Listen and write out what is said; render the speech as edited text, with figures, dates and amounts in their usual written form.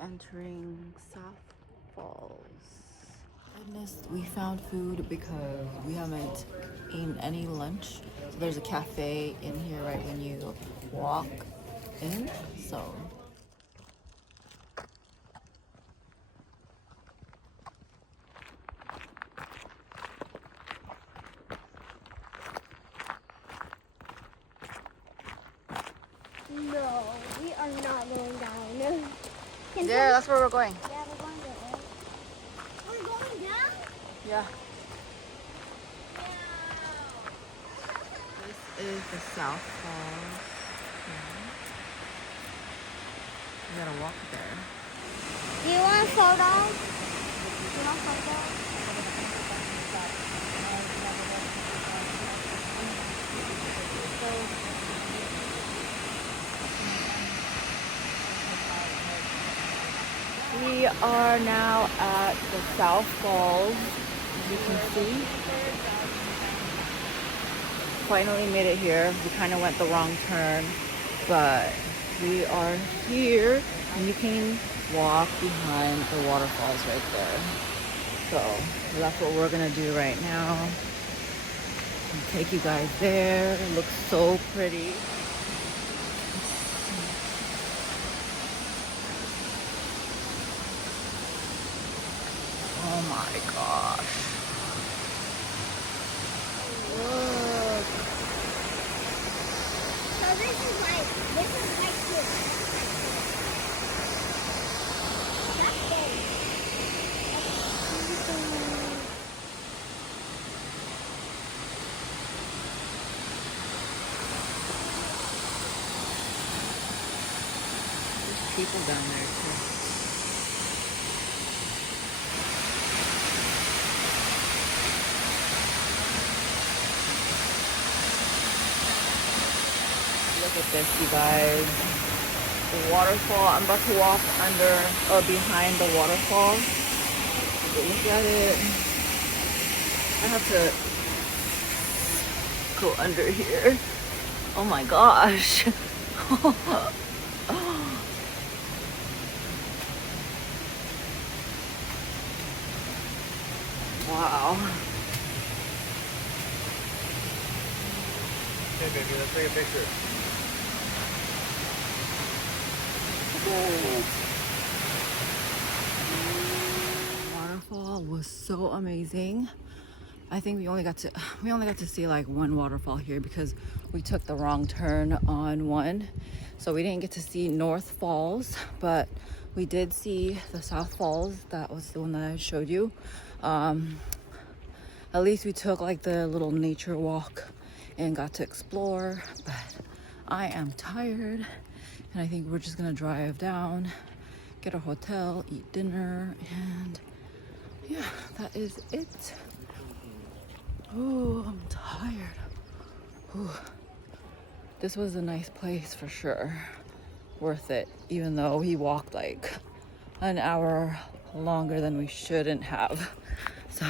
Entering South Falls. Goodness, we found food because we haven't eaten any lunch. So there's a cafe in here right when you walk in. So no, we are not going down. there, that's where we're going. Yeah, we're going there. We're going down? Yeah. This is the South Falls. You gotta walk there. Do you want a photo? Do you want a photo? We are now at the South Falls, as you can see. Finally made it here. We kind of went the wrong turn, but we are here and you can walk behind the waterfalls right there. So that's what we're gonna do right now. I'll take you guys there. It looks so pretty. Oh my gosh. Look. So this is like this. That's big. There's people down there too. Look at this, you guys. The waterfall. I'm about to walk under or behind the waterfall. But look at it. I have to go under here. Oh my gosh. Wow. Hey baby, let's take a picture. Waterfall was so amazing. I think we only got to see like one waterfall here because we took the wrong turn on one. So we didn't get to see North Falls, but we did see the South Falls. That was the one that I showed you. At least we took like the little nature walk and got to explore, but I am tired and I think we're just gonna drive down, get a hotel, eat dinner, and yeah, that is it. Oh, I'm tired. Ooh. This was a nice place for sure. Worth it, even though we walked like an hour longer than we shouldn't have. So